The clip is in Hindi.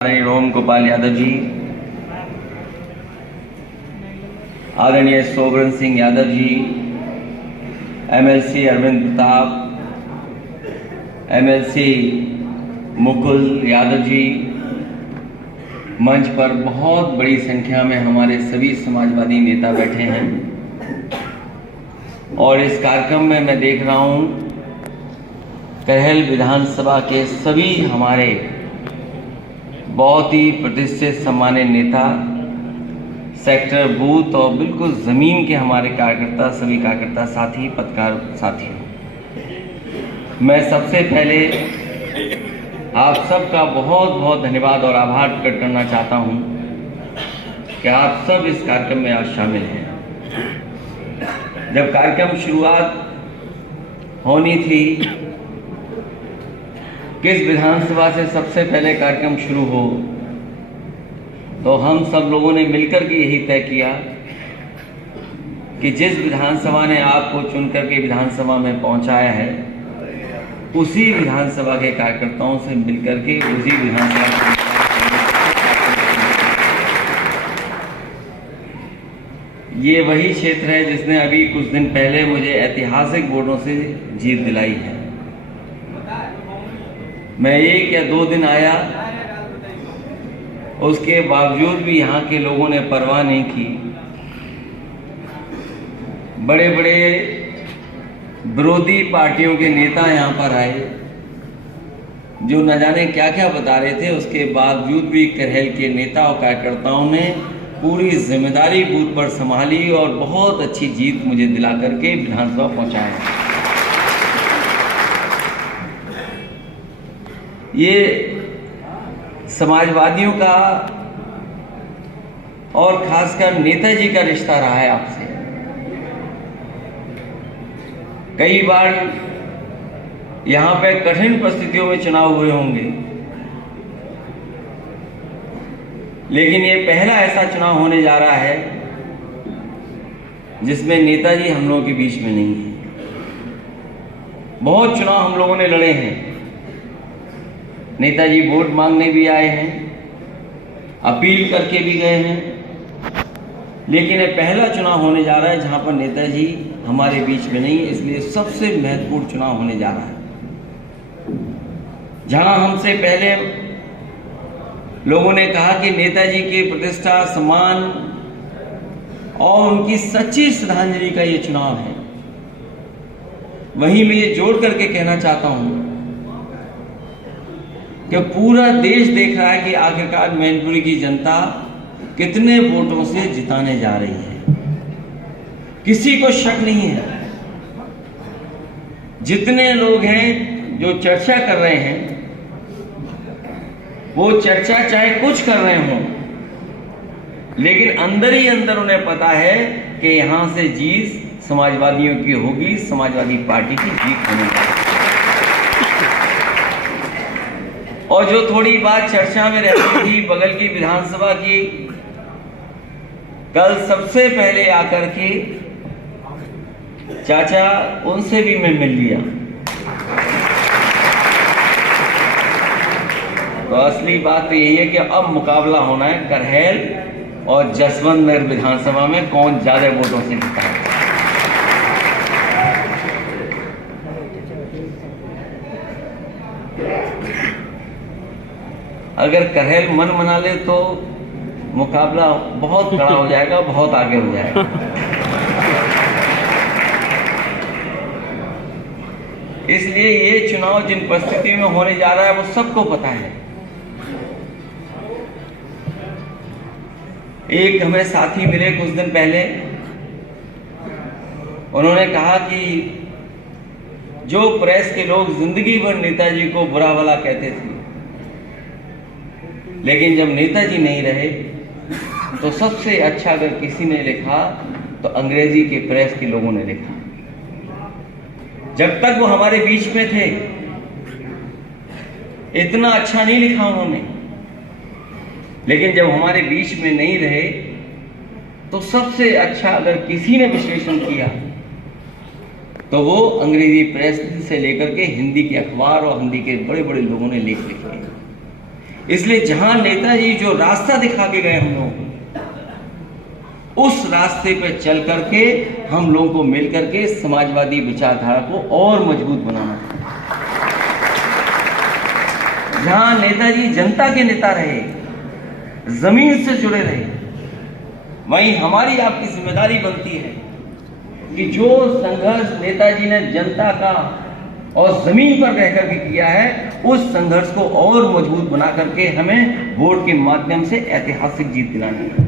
रोम गोपाल यादव जी, आदरणीय सोबरन सिंह यादव जी, एमएलसी अरविंद प्रताप, एमएलसी मुकुल यादव जी, मंच पर बहुत बड़ी संख्या में हमारे सभी समाजवादी नेता बैठे हैं और इस कार्यक्रम में मैं देख रहा हूं करहल विधानसभा के सभी हमारे बहुत ही प्रतिष्ठित सम्मानित नेता, सेक्टर, बूथ और बिल्कुल ज़मीन के हमारे कार्यकर्ता, सभी कार्यकर्ता साथी, पत्रकार साथी। मैं सबसे पहले आप सबका बहुत बहुत धन्यवाद और आभार प्रकट करना चाहता हूं कि आप सब इस कार्यक्रम में आज शामिल हैं। जब कार्यक्रम शुरुआत होनी थी, किस विधानसभा से सबसे पहले कार्यक्रम शुरू हो, तो हम सब लोगों ने मिलकर के यही तय किया कि जिस विधानसभा ने आपको चुनकर के विधानसभा में पहुंचाया है, उसी विधानसभा के कार्यकर्ताओं से मिलकर के उसी विधानसभा ये वही क्षेत्र है जिसने अभी कुछ दिन पहले मुझे ऐतिहासिक वोटों से जीत दिलाई है। मैं 1 या 2 दिन आया, उसके बावजूद भी यहाँ के लोगों ने परवाह नहीं की। बड़े बड़े विरोधी पार्टियों के नेता यहाँ पर आए जो न जाने क्या क्या बता रहे थे। उसके बावजूद भी करहल के नेता और कार्यकर्ताओं ने पूरी जिम्मेदारी बूथ पर संभाली और बहुत अच्छी जीत मुझे दिला करके विधानसभा पहुँचाया। ये समाजवादियों का और खासकर नेताजी का रिश्ता रहा है आपसे। कई बार यहां पे कठिन परिस्थितियों में चुनाव हुए होंगे, लेकिन ये पहला ऐसा चुनाव होने जा रहा है जिसमें नेताजी हम लोगों के बीच में नहीं है। बहुत चुनाव हम लोगों ने लड़े हैं, नेताजी वोट मांगने भी आए हैं, अपील करके भी गए हैं, लेकिन ये पहला चुनाव होने जा रहा है जहां पर नेताजी हमारे बीच में नहीं है। इसलिए सबसे महत्वपूर्ण चुनाव होने जा रहा है, जहां हमसे पहले लोगों ने कहा कि नेताजी की प्रतिष्ठा, सम्मान और उनकी सच्ची श्रद्धांजलि का ये चुनाव है। वहीं मैं ये जोड़ करके कहना चाहता हूं कि पूरा देश देख रहा है कि आखिरकार मैनपुरी की जनता कितने वोटों से जिताने जा रही है। किसी को शक नहीं है। जितने लोग हैं जो चर्चा कर रहे हैं, वो चर्चा चाहे कुछ कर रहे हों, लेकिन अंदर ही अंदर उन्हें पता है कि यहां से जीत समाजवादियों की होगी, समाजवादी पार्टी की जीत होने वाली। और जो थोड़ी बात चर्चा में रहती थी बगल की विधानसभा की, कल सबसे पहले आकर के चाचा, उनसे भी मैं मिल लिया। तो असली बात तो यही है कि अब मुकाबला होना है करहल और जसवंत नगर विधानसभा में कौन ज्यादा वोटों से जीता है। अगर करहल मन बना ले तो मुकाबला बहुत कड़ा हो जाएगा, बहुत आगे हो जाएगा। इसलिए ये चुनाव जिन परिस्थितियों में होने जा रहा है वो सबको पता है। एक हमें साथी मिले कुछ दिन पहले, उन्होंने कहा कि जो प्रेस के लोग जिंदगी भर नेताजी को बुरा भला कहते थे, लेकिन जब नेताजी नहीं रहे तो सबसे अच्छा अगर किसी ने लिखा तो अंग्रेजी के प्रेस के लोगों ने लिखा। जब तक वो हमारे बीच में थे इतना अच्छा नहीं लिखा उन्होंने, लेकिन जब हमारे बीच में नहीं रहे तो सबसे अच्छा अगर किसी ने विश्लेषण किया तो वो अंग्रेजी प्रेस से लेकर के हिंदी के अखबार और हिंदी के बड़े बड़े लोगों ने लेख लिखे। इसलिए जहां नेताजी जो रास्ता दिखा के गए हम लोगों को, उस रास्ते पे चल करके हम लोगों को मिल करके समाजवादी विचारधारा को और मजबूत बनाना है। जहां नेताजी जनता के नेता रहे, जमीन से जुड़े रहे, वहीं हमारी आपकी जिम्मेदारी बनती है कि जो संघर्ष नेताजी ने जनता का और जमीन पर रह करके किया है, उस संघर्ष को और मजबूत बना करके हमें वोट के माध्यम से ऐतिहासिक जीत दिलानी है।